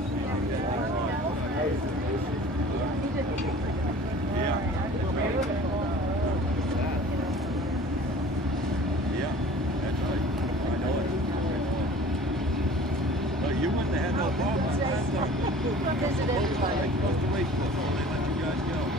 Yeah, that's right. I know it. Well, you wouldn't have had no problem last time. Visited. They closed the race course, so they let you guys go.